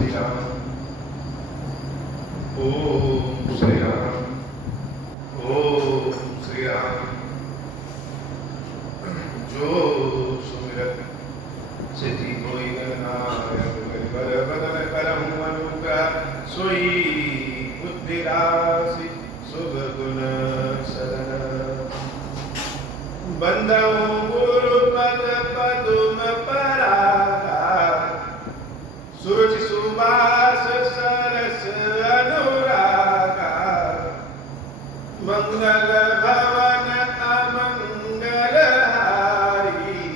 श्री राम। ओम श्री राम। ओम श्री राम। जो सुमिरत सिद्धि होई नायक बर बदन करहु अनुग्रह सोई बुद्धि राशि शुभ गुण सदन बंदौ गुरु पद पदुम परागा सुरुचि सुबास सरस अनुरागा मंगल भवन अमंगल हारी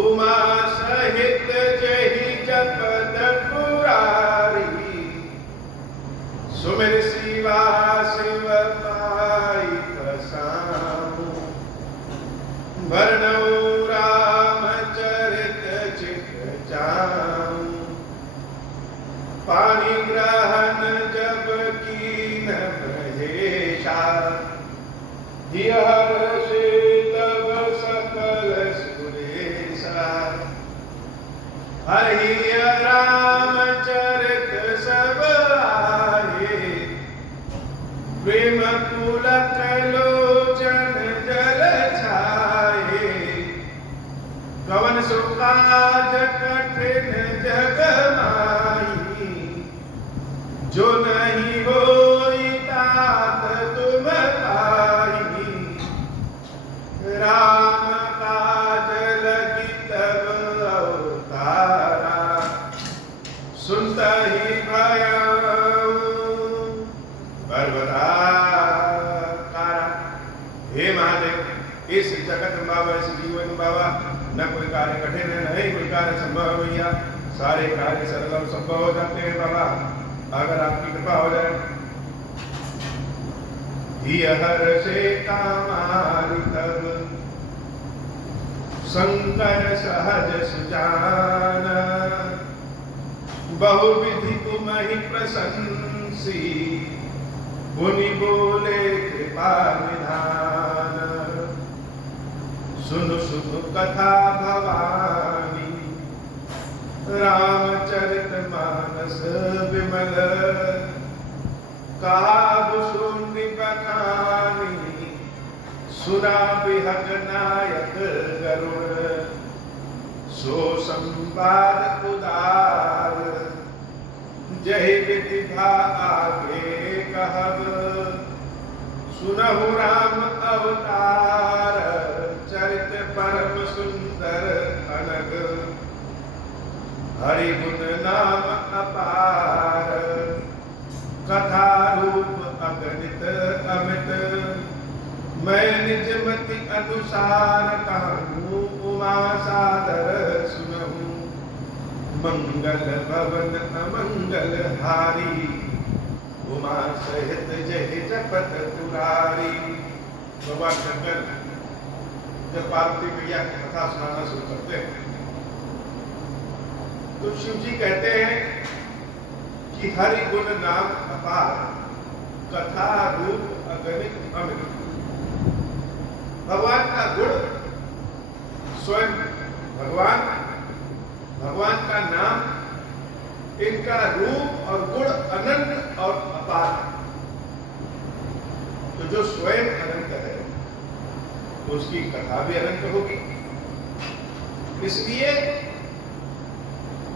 उमा सहित जहि जपत पुरारी सुमिर शिवा शिव पाई प्रसाद वर्णौ रामचरित चित जाऊं पानी ग्रहण जब कीन महेशा हर्षे तब सकल सुरेशा हरि रामचरित सब आए प्रेम पुलक लोचन जल छाए कवन सुकाज कठिन जग माही जो नहीं होई तात तुम पाई राम काज लगी तब अवतारा सुनता ही भयाऊं पर्वताकारा। हे महादेव इस जगत बाबा इस जीवन बाबा न कोई कार्य कठिन है नहीं कोई कार्य संभव है भैया सारे कार्य सरल संभव हो जाते हैं बाबा अगर आपकी कृपा हो जाए। हर से कामारि तब शंकर सहज सुजान बहुविधि तुम्हि प्रशंसी मुनि बोले कृपा निधान सुनु सुनु कथा भवानी रामचरित मानस विमल काहु सुनि बखानी सुना बिहक नायक गरुड़ सो संवाद उदार जहि विधिभा आगे कहब सुनहु राम अवतार चरित परम सुंदर अनग हरि गुण नाम अपार कथा रूप अगणित अमित मैं निज मति अनुसार कहूँ उमा सादर सुनहूँ मंगल भवन अमंगल हारी उमा सहित जहि जपत पुरारी। भगवान शंकर जब पार्वती मैया की कथा सुनाना शुरू करते हैं तो शिव जी कहते हैं कि हरि गुण नाम अपार कथा रूप अगणित अमित। भगवान का गुण स्वयं भगवान का नाम इनका रूप और गुण अनंत और अपार। तो जो स्वयं अनंत है उसकी कथा भी अनंत होगी। इसलिए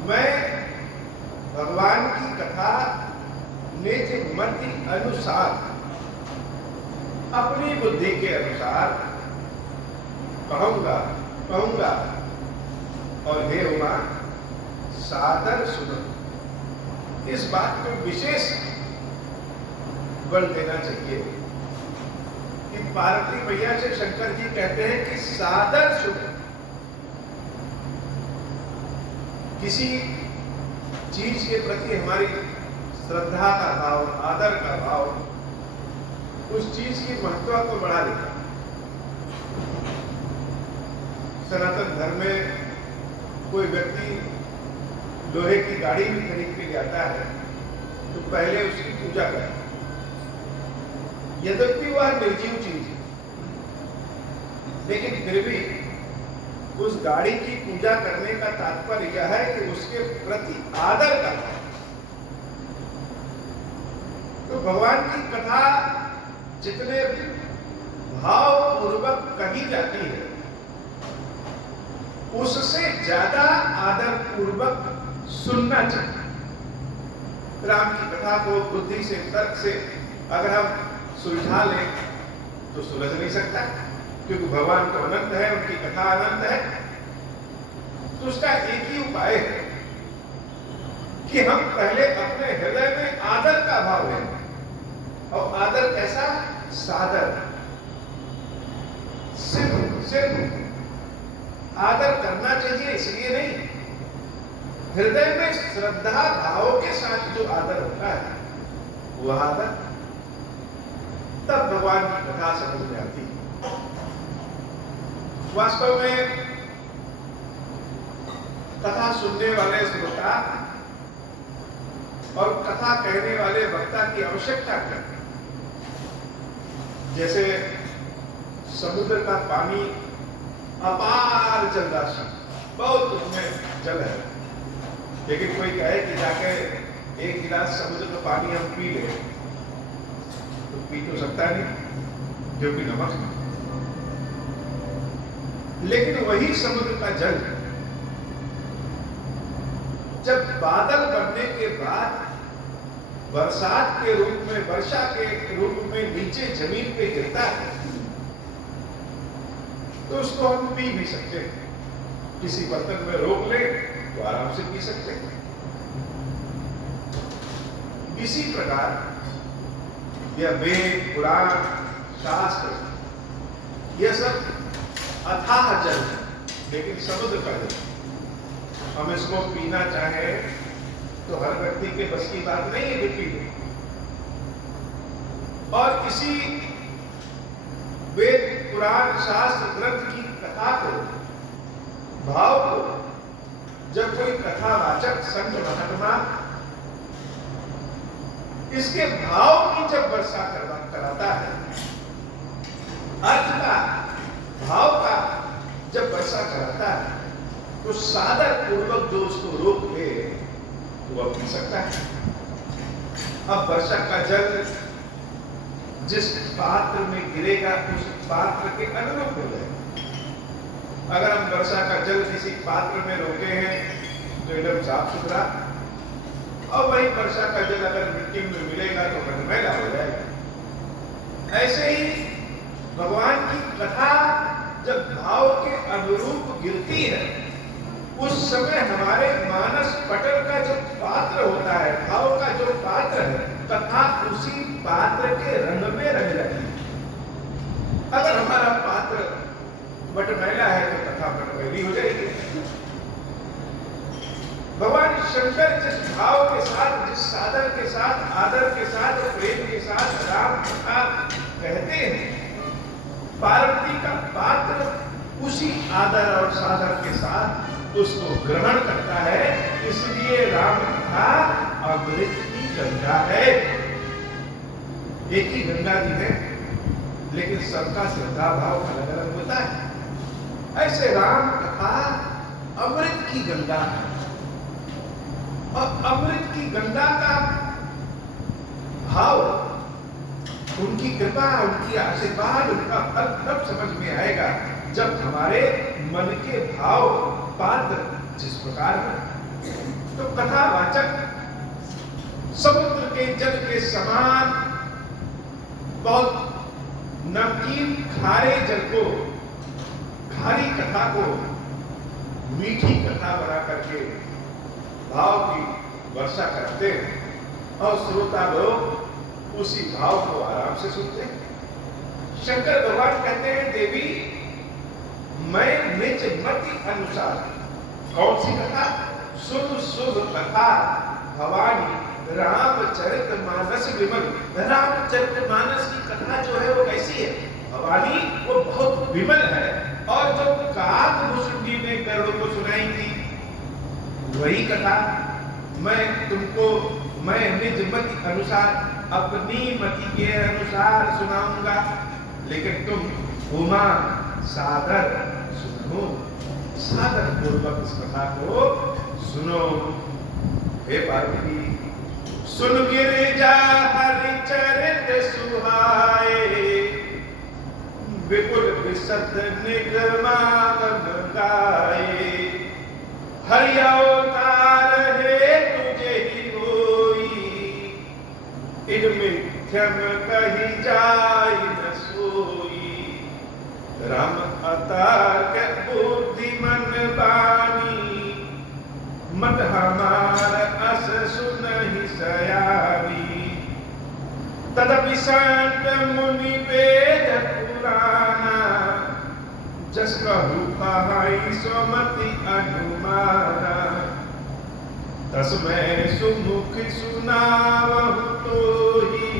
मैं भगवान की कथा निज मति अनुसार अपनी बुद्धि के अनुसार कहूंगा और हे उमा सादर सुनो। इस बात को विशेष बल देना चाहिए कि पार्वती मैया से शंकर जी कहते हैं कि सादर सुनो। किसी चीज के प्रति हमारी श्रद्धा का भाव आदर का भाव उस चीज की महत्व को बढ़ा देता। सनातन धर्म में कोई व्यक्ति लोहे की गाड़ी भी खरीद के जाता है तो पहले उसकी पूजा करता है, यद्यपि वह निर्जीव चीज है, लेकिन फिर भी उस गाड़ी की पूजा करने का तात्पर्य यह है कि उसके प्रति आदर करना। तो भगवान की कथा जितने भावपूर्वक कही जाती है, उससे ज्यादा आदर पूर्वक सुनना चाहिए। राम की कथा को बुद्धि से, तर्क से अगर हम सुलझा लें तो सुलझ नहीं सकता, क्योंकि भगवान तो अनंत है, उनकी कथा अनंत है। तो उसका एक ही उपाय है कि हम पहले अपने हृदय में आदर का भाव लें। और आदर कैसा? सादर, सिर्फ आदर करना चाहिए इसलिए नहीं, हृदय में श्रद्धा भाव के साथ जो आदर होता है वह आदर, तब भगवान की कथा समझ में आती है। वास्तव में कथा सुनने वाले श्रोता और कथा कहने वाले वक्ता की आवश्यकता क्या है? जैसे समुद्र का पानी अपार जलराशि, बहुत उसमें जल है, लेकिन कोई कहे कि जाके एक गिलास समुद्र का पानी हम पी ले, तो पी तो सकता नहीं, जो कि नमक है। लेकिन वही समुद्र का जल जब बादल बनने के बाद बरसात के रूप में, वर्षा के रूप में नीचे जमीन पे गिरता है, तो उसको हम पी भी सकते हैं। किसी बर्तन में रोक ले तो आराम से पी सकते हैं। इसी प्रकार यह वेद, पुराण, शास्त्र, यह सब अथाह जल है, लेकिन समुद्र का जल। हम इसको पीना चाहें तो हर व्यक्ति के बस की बात नहीं है कि पी ले। और इसी वेद, पुराण, शास्त्र, ग्रंथ की कथा को, भाव को, जब कोई कथावाचक संत महात्मा इसके भाव की जब वर्षा कराता है, अर्थ का, भाव का जब वर्षा कराता है, तो सादर पूर्वक जो उसको रोक ले तो वह पी सकता है। अब वर्षा का जल जिस पात्र में गिरेगा उस पात्र के अनुरूप हो जाएगा। अगर हम वर्षा का जल किसी पात्र में रोके हैं तो एकदम साफ सुथरा, और वही वर्षा का जल अगर मिट्टी में मिलेगा तो मैला हो जाएगा। ऐसे ही भगवान की कथा जब भाव के अनुरूप गिरती है, उस समय हमारे मानस पटल का जो पात्र होता है, भाव का जो पात्र है, कथा उसी पात्र के रंग में रंग जाती है। अगर हमारा पात्र मटमैला है तो कथा मटमैली हो जाएगी। भगवान शंकर जिस भाव के साथ, जिस सादर के साथ, आदर के साथ, प्रेम के साथ राम कथा कहते हैं, पार्वती का पात्र उसी आदर और सादर के साथ उसको ग्रहण करता है। इसलिए राम कथा अमृत की गंगा है। एक ही गंगा जी है, लेकिन सबका श्रद्धा भाव अलग अलग होता है। ऐसे राम कथा अमृत की गंगा है, और अमृत की गंगा का भाव, उनकी कृपा, उनकी आशीर्वाद, उनका फल तब समझ में आएगा जब हमारे मन के भाव, पात्र जिस प्रकार है। तो कथावाचक समुद्र के जल के समान बहुत नमकीन खारे जल को, खारी कथा को मीठी कथा बना करके भाव की वर्षा करते हैं, और श्रोता लोग उसी भाव को आराम से सुनते हैं। शंकर भगवान कहते हैं, देवी मैं निज मति अनुसार, कौन सी कथा? शुभ शुभ कथा भवानी रामचरित मानस विमल। रामचरित मानस की कथा जो है वो कैसी है? भवानी वो बहुत विमल है, और जो काकभूषुंडी ने गरुड़ को सुनाई थी वही कथा मैं तुमको, मैं निज मति अनुसार, अपनी मति के अनुसार सुनाऊंगा, लेकिन तुम उमा सादर सुनो। साधन पूर्वक इस कथा को सुनो। हे पार्वती, सुन गिरिजा हरिचरित सुहाए, विपुल विशद निगमागम गाए। हरि अवतार है तुझे ही होई, इग मिथ्यम कही जाय न सोई। राम अवतार के बुद्धि मन बानी, मत हमार अस सुनहि सयानी। तदपि संत मुनि वेद पुराना, जस कहु कहाई सो मति अनुमाना। तस्मै सुमुख सुनावहु तोहि,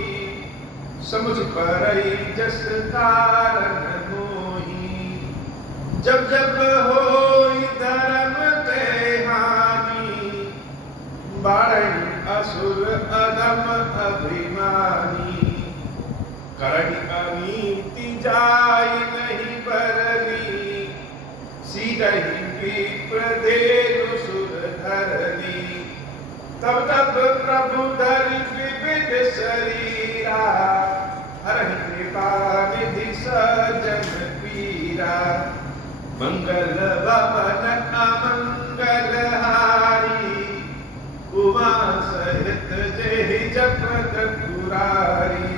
समुझ परई जस कारण मोहि। जब जब होई धर्म के हानि, बाढ़ई असुर अधम अभिमानी। करहि अनीति जाय नहीं बरनी, सीधहि विप्र धेनु सुर धरनी। तब तब प्रभु धरि विविध शरीरा, हरहि कृपा निधि सज्जन पीरा। मंगल भवन अमंगल हारी, उमा सहित जेहि जपत पुरारी।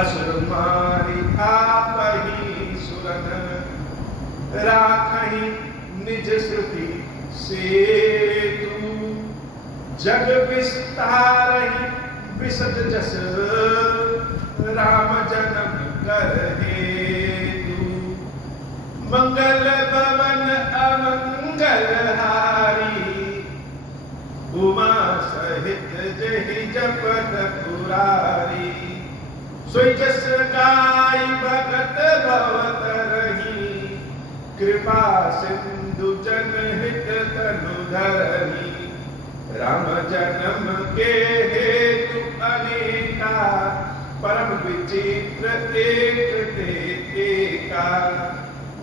असुर मारि थापहि सुरन, राखहि निज श्रुति सेतु। जग विस्तारहि विशद जस, राम जन्म कर हेतु। मंगल भवन अमंगल हारी, उमा सहित जेहि जपत पुरारी। सोई जस गाई भगत भवतरहि, कृपा सिंधु जनहित तनु धरहि। राम जन्म के हेतु अनेका, परम विचित्र एक ते एका।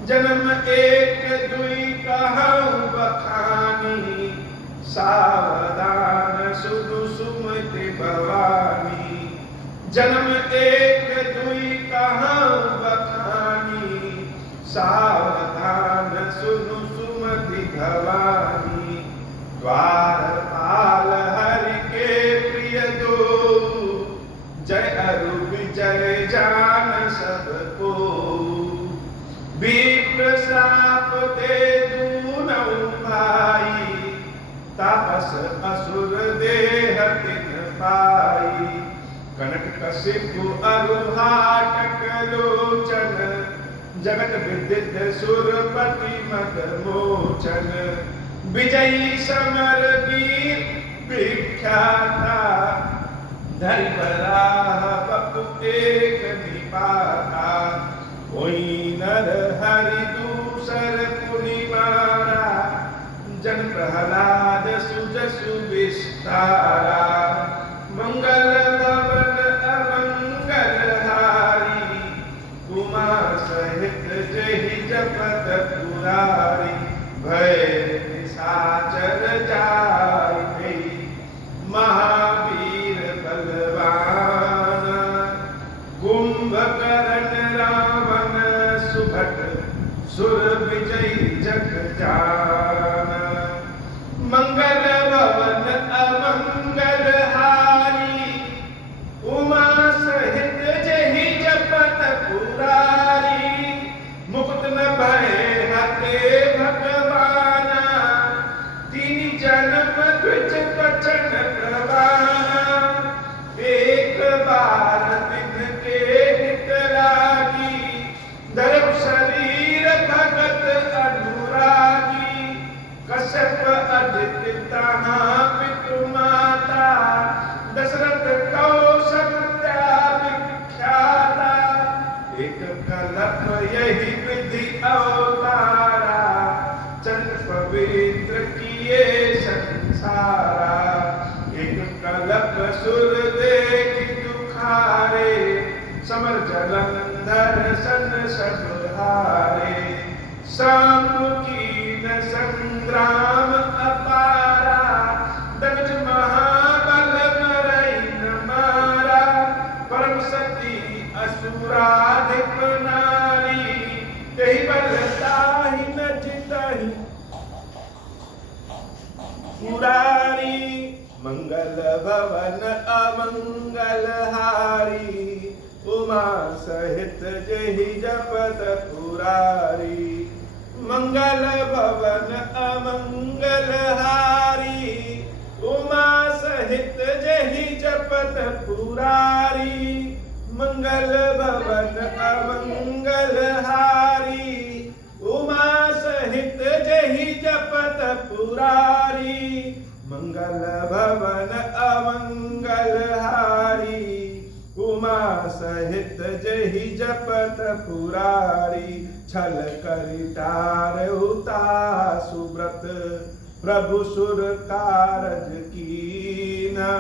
जन्म एक दुई कहूँ बखानी, सावधान सुनु सुमति भवानी। जन्म एक दुई कहूँ बखानी, सावधान सुनु सुमति भवानी। द्वारपाल हरि के प्रिय दो, जय अरु विजय जान सबको। विप्र श्राप दे दूनौ भाई, तापस असुर देह तिन पाई। कनक कशिपु अरु हाटक लोचन, जगत विदित सुरपति मद मोचन। विजयी समर वीर विख्याता, धरि बराह बपु एक निपाता। कोई नर हरि दूसर पुनि मारा, जन प्रहलाद सुजसु विस्तारा। मंगल भवन अमंगल हारी, उमा सहित जेहि जपत पुरारी। भय निशाचर जाय, महावीर बलवान। कुंभकर्ण रावण सुभट, सुर विजयी जग जाना। मंगल भवन अमंगल हारी, उमा सहित जेहि जपत पुरारी। मुकुट न भय हते भगवाना, तीन जन्म द्विज बचन प्रवाना। एक बार दिन के हित लागी, धर्म शरीर भगत अनुरागी। कश्यप अदिति तनया पितु माता, दशरथ कौसल्या विख्याता। एक कलप यही विधि अवतारा, चंद्र पवित्र किए संसारा। एक कलप सुर देखि दुखारे, समर जलंधर सन सब हारे। शाम की संग्राम अपारा, दगज महाबल मरई न मारा, परम सती असुराधिप नारी, कही बलताहि न जितहि मुरारी, मंगल भवन अमंगल हारी, उमा सहित जेहि जपत पुरारी, मंगल भवन अमंगल हारी, उमा सहित जेहि जपत पुरारी, मंगल भवन अमंगल हारी, उमा सहित जेहि जपत पुरारी, मंगल भवन अमंगल हारी, उमा सहित जेहि जपत पुरारी, छल करिटार उता सुब्रत, प्रभु सुर कारज कीना,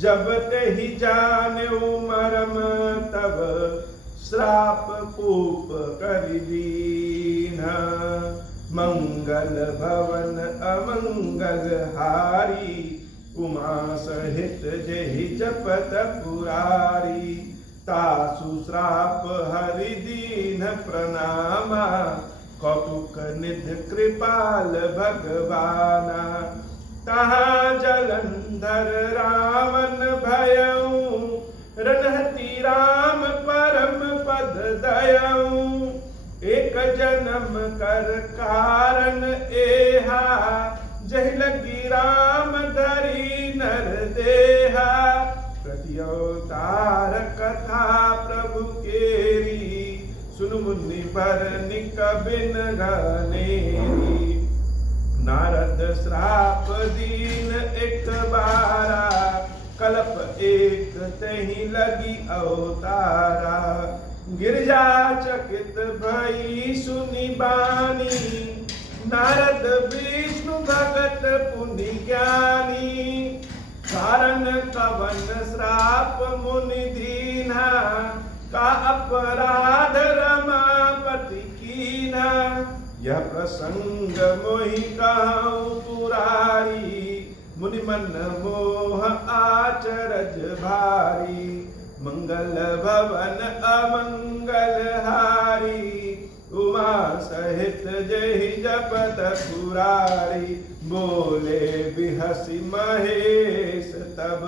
जब तेहि जान्यो मरम तब श्राप कूप करि दीना, मंगल भवन अमंगल हारी, उमा सहित जेहि जपत पुरारी, तासु श्राप हरि दीन प्रणामा, कौतुक निधि कृपाल भगवाना, तहाँ जलंधर रावण भयऊ, रनहति राम परम पद दयऊ, एक जन्म कर कारण एहा, जहि लगी राम धरि नर देहा, प्रति अवतार कथा प्रभु केरी, सुन मुनि बरनिक बिन गनेरी, नारद श्राप दीन एक बारा, कल्प एक तहि लगी अवतारा, गिरजा चकित भई सुनि बानी, नारद विष्णु भगत पुनि ज्ञानी, कारण कवन श्राप मुनि दीना, का अपराध रमापति कीना, यह प्रसंग मोहि कहूँ पुरारी, मुनि मन मोह आचरज भारी, मंगल भवन अमंगल हारी, उमा सहित जेहि जपत पुरारी, बोले बिहसि महेश तब,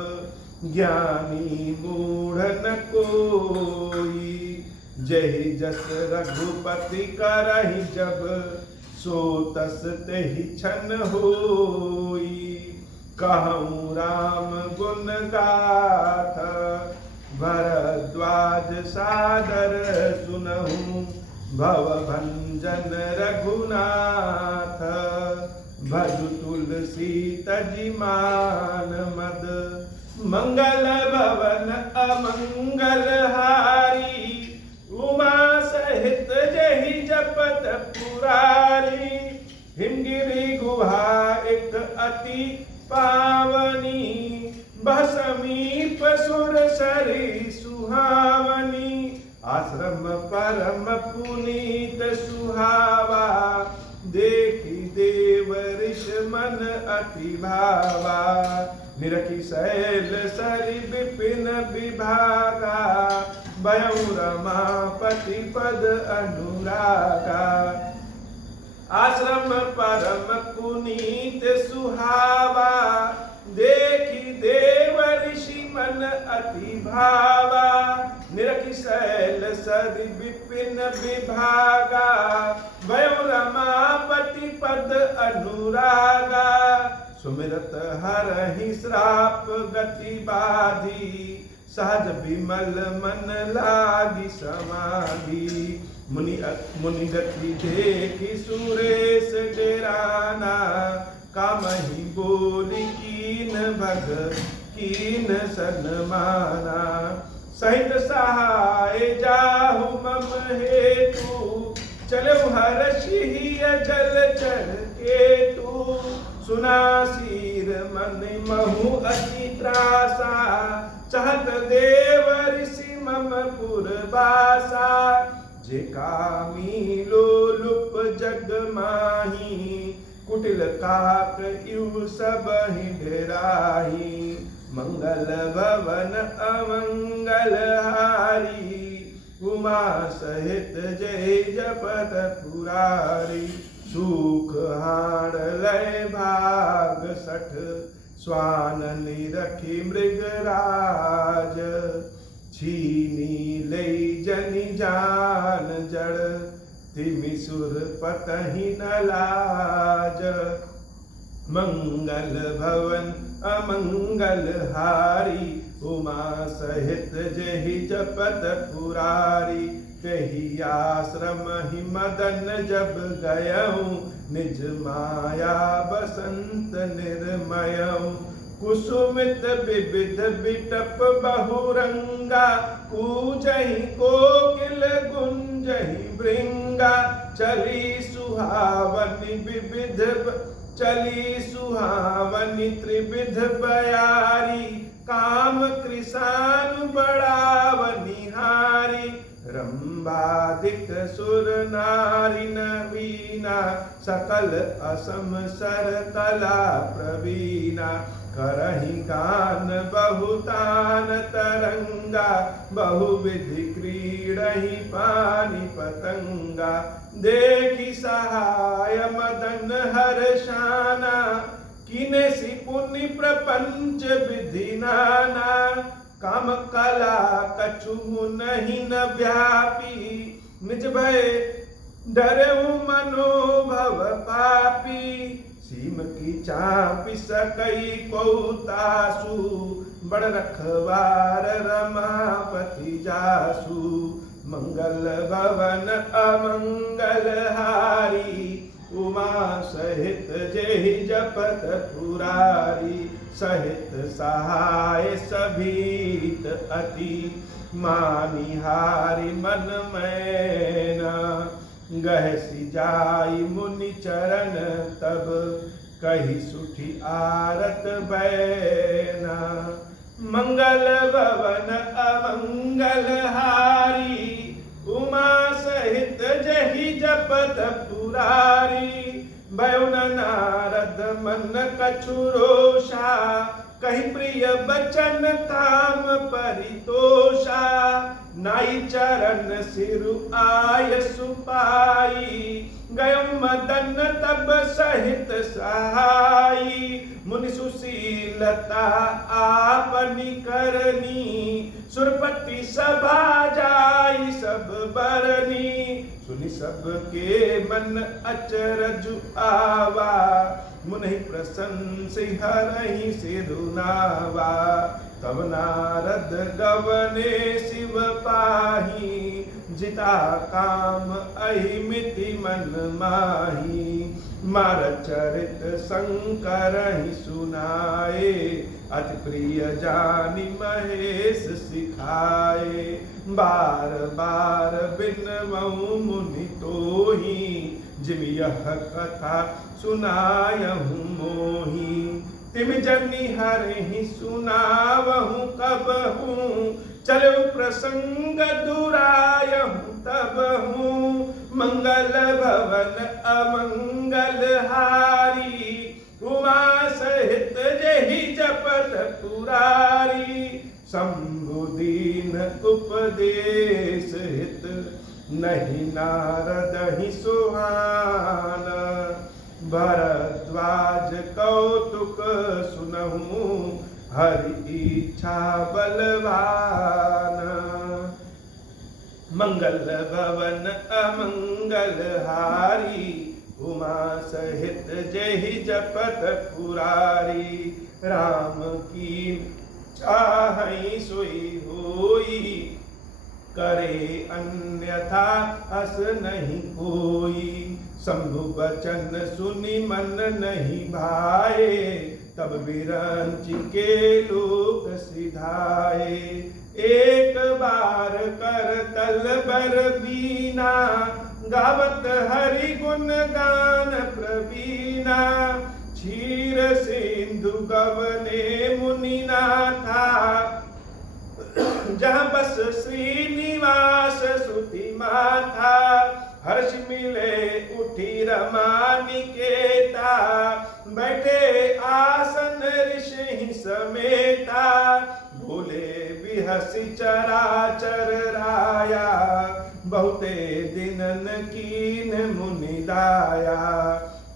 ज्ञानी मूढ़ न कोई, जेहि जस रघुपति करहि जब, सो तस तेहि छन होई, कहूँ राम गुण गाथा, भरद्वाज सादर सुनहु, भव भंजन रघुनाथ, भजु तुलसी तजि मान मद, मंगल भवन अमंगल हारी, उमा सहित जेहि जपत पुरारी, हिमगिरि गुहा एक अति पावनी, बह समीप सुर सरी सुहावनी, आश्रम परम पुनीत सुहावा, देखी देव ऋष मन अति भावा, निरखी शैल सरि विपिन विभागा, भयउ रमापति पद अनुरागा, आश्रम परम पुनीत सुहावा, देखी देव ऋषि मन अति भावा, निरखि शैल सरि विपिन विभागा, भयउ रमापति पद अनुरागा, सुमिरत हरहि श्राप गति बाधी, सहज विमल मन लागी समाधि, मुनि गति देखि सुरेश डेराना, कामहि बोली कीन भग कीन सन्माना, सहित सहाय जाहु मम हेतु, चलऊ हर्षि जल चर केतु, सुना सीर मन महु अति त्रासा, चाहत देव ऋषि मम पुरबासा, जे कामी लोलुप जग माही, कुटिल काक इउ सबहि डेराही। मंगल भवन अमंगल हारी, उमा सहित जय जपत पुरारी। सुख हाड़ लय भाग सठ, स्वान निरखी मृगराज। छीनी लई जनि जान जड़, तिमि सुर पतहि न लाज। मंगल भवन अमंगल हारी, उमा सहित जेहि जपत पुरारी। तेहि आश्रम ही मदन जब गयऊँ, निज माया बसंत निर्मयऊँ। कुसुमित विविध बिटप बहुरंगा, कूजहि कोकिल गुंजहि भृंगा। चली सुहावनी विविध चली सुहावनी त्रिविध बयारी, काम कृशानु बढ़ावनी हारी। रंभादिक सुर नारी नवीना, सकल असम सर कला प्रवीणा। करहि गान बहुतान तरंगा, बहुविधि क्रीडहि पानि पतंगा। देखि सहाय मदन हर्षाना, किनेसि पुनि प्रपंच विधि नाना। काम कला कछु नहीं न व्यापी, निज भय डरऊ मनोभव पापी। सीम की चापी सकई कौतासु, बड़ रखवार रमापति जासु। मंगल भवन अमंगल हारी, उमा सहित जेहि जपत पुरारी। सहित सहाय सभीत अति, मानिहारी मन मैना। गहसी जाई मुनि चरण तब, कही सुठी आरत बैना। मंगल भवन अमंगल हारी, उमा सहित जहि जपत पुरारी। भयो न नारद मन कछु रोषा, कहि प्रिय बचन काम परितोषा। नाई चरण सिरु आय सुपाई, गयो मदन तब सहित सहाई। मुनि सुशीलता आपनी करनी, सुरपति सभा जाई सब बरनी। सुनि सबके मन अचरजु आवा, मुनि प्रशंसि हरहि सिरुनावा। तब नारद गवने शिव पाही, जिता काम अहिमिति मन माही। मार चरित शंकर ही सुनाए, अति प्रिय जानि महेश सिखाए। बार बार बिनवऊँ मुनि तोहि, जिम यह कथा सुनायहूँ मोहि। तिम जनि हरहि सुनावहूँ कबहूँ, चलो प्रसंग दुरायहूँ तबहूँ। मंगल भवन अमंगल हारी, उमा सहित जेहि जपत पुरारी। शंभु दीन उपदेश हित, नहीं नारद ही सुहाना। भरद्वाज कौतुक सुनहु, हरि इच्छा बलवाना। मंगल भवन अमंगल हारी, उमा सहित जेहि जपत पुरारी। राम की चाहि सोई होई, करे अन्यथा अस नहीं कोई। शंभु बचन सुनि मन नहीं भाए, तब बिरंच के लोक सिधाए। एक बार कर तल बर बीना, गावत हरि गुण गान प्रवीणा। क्षीर सिंधु गवने मुनिनाथा, जहाँ बस श्रीनिवास सुति माथा, हर्ष मिले उठी रमा निकेता, बैठे आसन ऋषि समेता, भूले बिहसि चराचर राया, बहुते दिनन कीन मुनि दाया,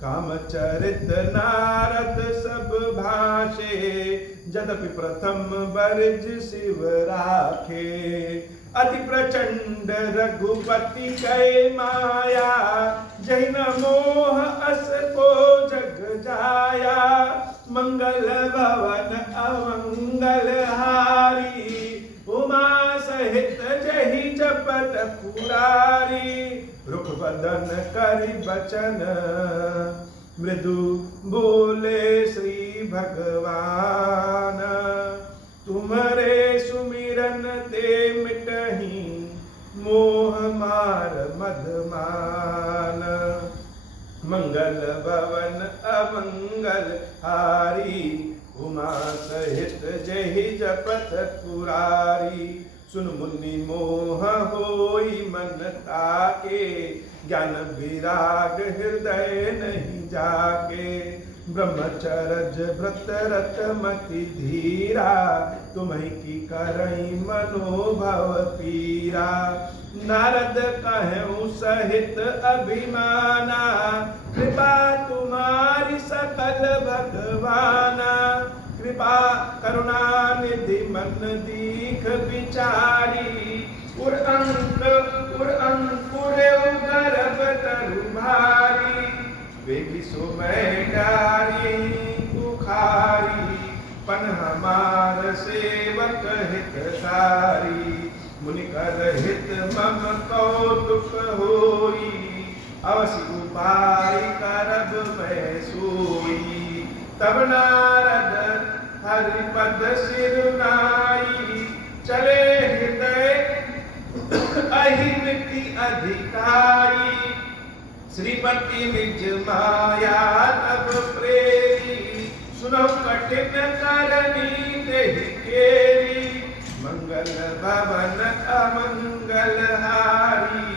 कामचरित नारद सब भाषे, यद्यपि प्रथम बरज शिव राखे, अति प्रचंड रघुपति कै माया, जहि न मोह अस को जग जाया, मंगल भवन अमंगल हारी, उमा सहित जहि जपत पुरारी, रुख बदन करि बचन मृदु बोले श्री भगवान, तुम्हारे सुमिरन ते मिटहि मोह मार मधमान, मंगल भवन अमंगल हारी, उमा सहित जहि जपत पुरारी, सुन मुनि मोह होई मन ताके, ज्ञान विराग हृदय नहीं जाके, ब्रह्मचर्य व्रत रत मति धीरा, तुम्हें की करई मनोभव पीरा, नारद कहूँ सहित अभिमाना, कृपा तुम्हारी सकल भगवाना, कृपा करुणा निधि मन दीख विचारी, उर अंकुर गर्भ तरु भारी, वेगी सुमय डारी बुखारी, पन हमार सेवक हितकारी, मुनि कर हित मम कौतुक होई, अवसि उपाय करब मैं सोई, तब नारद हरिपद सिरुनाई, चले हृदय अहिमिति अधिकारी, श्रीपति निज माया तब प्रेरी, सुनो कठिन करनी देहि केरी, मंगल भवन अमंगल हारी,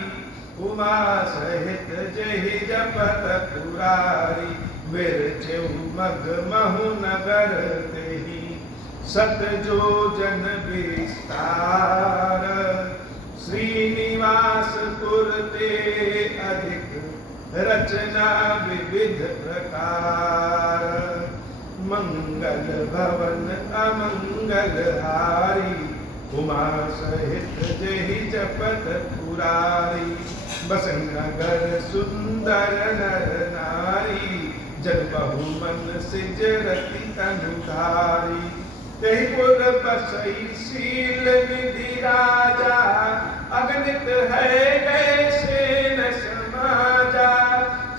उमा सहित जहि जपत पुरारी, विरचेउ मग महु नगर तेहि, सत जोजन विस्तार, श्रीनिवास पुर ते अधिक, रचना विविध प्रकार, मंगल भवन अमंगल हारी, उमा सहित जहि जपत पुरारी, बसन नगर सुंदर नर नारी, जन बहु मन सिज रति अनुधारी, तेहि पुर बसई शील निधि राजा, अगणित है कैसे न समाजा,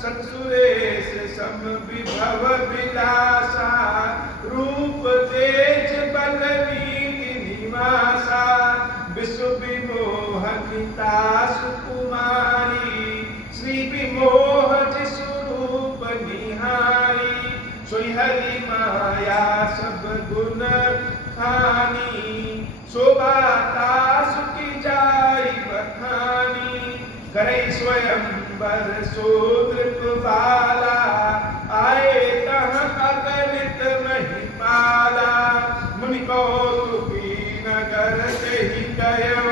सतसुरेश सम विभव विलासा, रूप तेज बल नीति निवासा, विश्व विमोहनिता सुकुमारी, श्री विमोह जिसु रूप निहारी, सोई हरि माया सब गुण खानी, शोभाता सुखी जाई बखानी, करे स्वयंवर सोदृप बाला, आए तह अगणित महिपाला, मुनि कौतुकी नगर तेहि गयौ,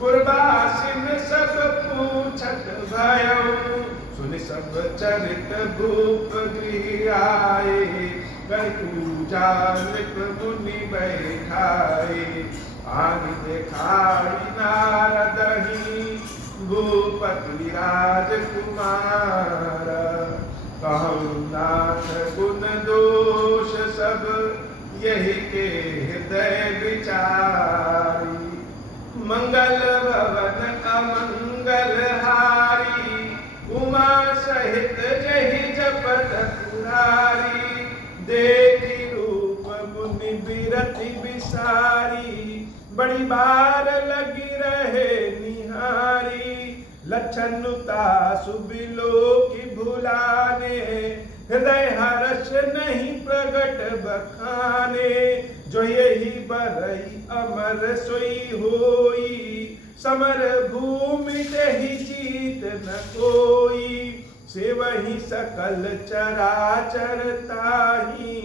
पुरवासिन सब पूछत भयौ, सुनि सब चरित भूप गृह आए, कर पूजा नृप मुनि बैठाए, आदि देखाई नारदहि भूपति राजकुमार, कहूँ नाथ गुण दोष सब यही के हृदय विचारी, मंगल भवन अमंगल हारी, उमा सहित जहि जपत पुरारी, देखी रूप मुनि बिरति विसारी, बड़ी बार लगी रहे निहारी, लक्षणुता सुबिलो की भुलाने, हृदय हर्ष नहीं प्रगट बखाने, जो यही बरई अमर सोई होई, समर भूमि ही जीत न कोई, से वही सकल चराचर ताही,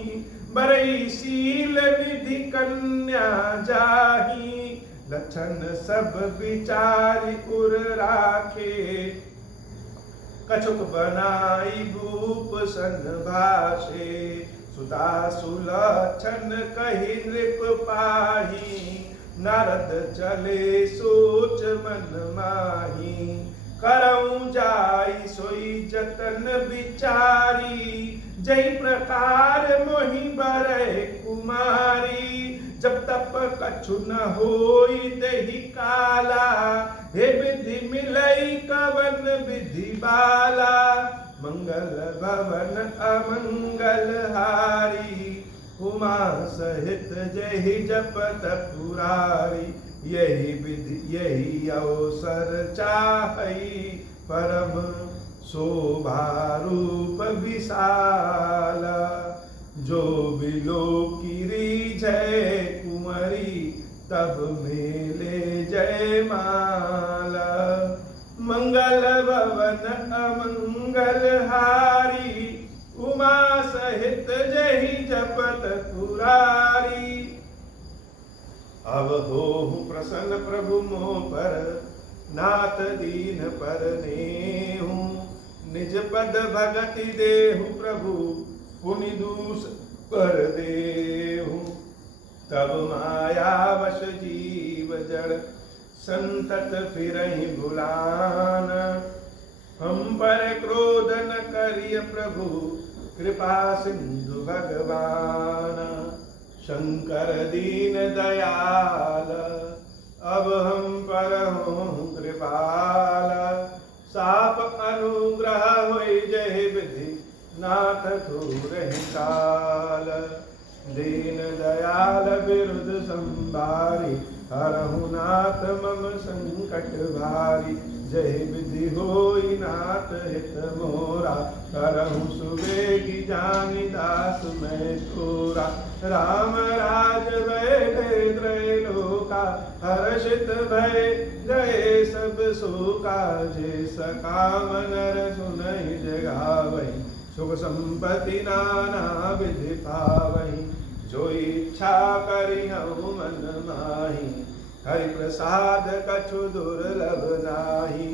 बरई शील निधि कन्या जाही, लक्षण सब विचारी उर राखे, कछुक बनाई भूप सन भाषे, सुता सुलक्षण कही नृप पाही, नारद चले सोच मन माही, करऊं जाई सोई जतन विचारी, जय प्रकार मोहि बरै कुमारी, जब तप कछु न होई देहि काला, हे विधि मिलई कवन विधि बाला, मंगल भवन अमंगल हारी, उमा सहित जहि जपत पुरारी, यही विधि यही अवसर चाहई, परम शोभा रूप विशाला, जो बिलो की जय कुंवरी, तब मेले जय माला, मंगल भवन अमंगल हारी, उमा सहित जहि जपत पुरारी, अब होहु प्रसन्न प्रभु मोह पर, नाथ दीन पर नेहु, निज पद भगति देहु प्रभु, पुनि दूस कर देहु, तब माया वश जीव जड़, संतत फिरहि भुलान, हम पर क्रोध न करिय प्रभु, कृपा सिंधु भगवान, शंकर दीन दयाल, अब हम पर हों कृपाल, साप अनुग्रह होई जय विधि, नाथ थोरहि काल, दीन दयाल बिरुद संभारी, हरहु नाथ मम संकट भारी, जय विधि होई नाथ हित मोरा, करहु सुबेगी जानि दास मैं तोरा, राम राज भय त्रैलोका, हर्षित भय गए सब शोका, जे सकाम नर सुनहि जगावहि, सुख संपत्ति नाना विधि पावहि, जो इच्छा करिहु मन माही, हरि प्रसाद कछु दुर्लभ नाही,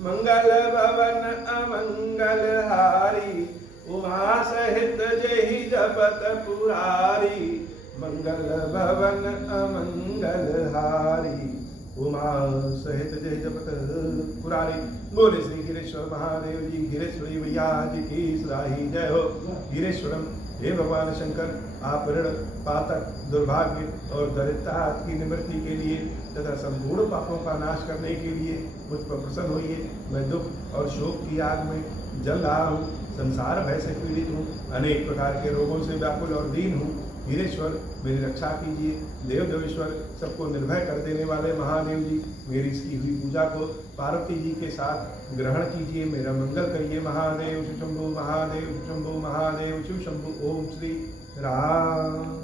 मंगल भवन अमंगल हारी, उमा सहित जहि जपत पुरारी, मंगल भवन अमंगल हारी, उमा सहित जय जपत पुरारी। बोले श्री गिरीश्वर महादेव जी, गिरीश्वरी भैया जी की सदाई जय हो। गिरीश्वरम हे भगवान शंकर, आप ऋण पातक दुर्भाग्य और दरिद्रता की निवृत्ति के लिए तथा संपूर्ण पापों का नाश करने के लिए मुझ पर प्रसन्न होइए। मैं दुख और शोक की आग में जल रहा हूँ, संसार भय से पीड़ित हूँ, अनेक प्रकार के रोगों से व्याकुल और दीन हूँ। वीरेश्वर मेरी रक्षा कीजिए। देव देवेश्वर सबको निर्भय कर देने वाले महादेव जी, मेरी की हुई पूजा को पार्वती जी के साथ ग्रहण कीजिए, मेरा मंगल करिए। महादेव शिव शंभु, महादेव शिव शंभु, महादेव शिव शंभु। ओम श्री राम।